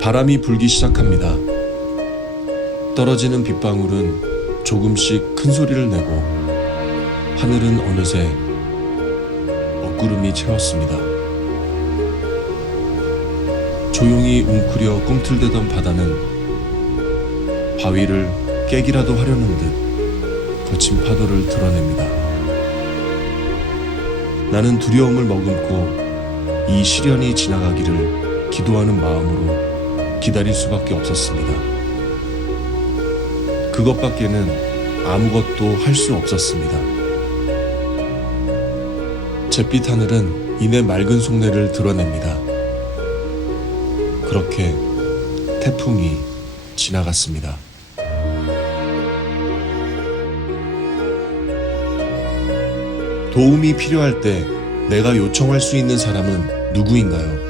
바람이 불기 시작합니다. 떨어지는 빗방울은 조금씩 큰 소리를 내고 하늘은 어느새 먹구름이 채웠습니다. 조용히 웅크려 꿈틀대던 바다는 바위를 깨기라도 하려는 듯 거친 파도를 드러냅니다. 나는 두려움을 머금고 이 시련이 지나가기를 기도하는 마음으로 기다릴 수밖에 없었습니다. 그것밖에는 아무것도 할 수 없었습니다. 잿빛 하늘은 이내 맑은 속내를 드러냅니다. 그렇게 태풍이 지나갔습니다. 도움이 필요할 때 내가 요청할 수 있는 사람은 누구인가요?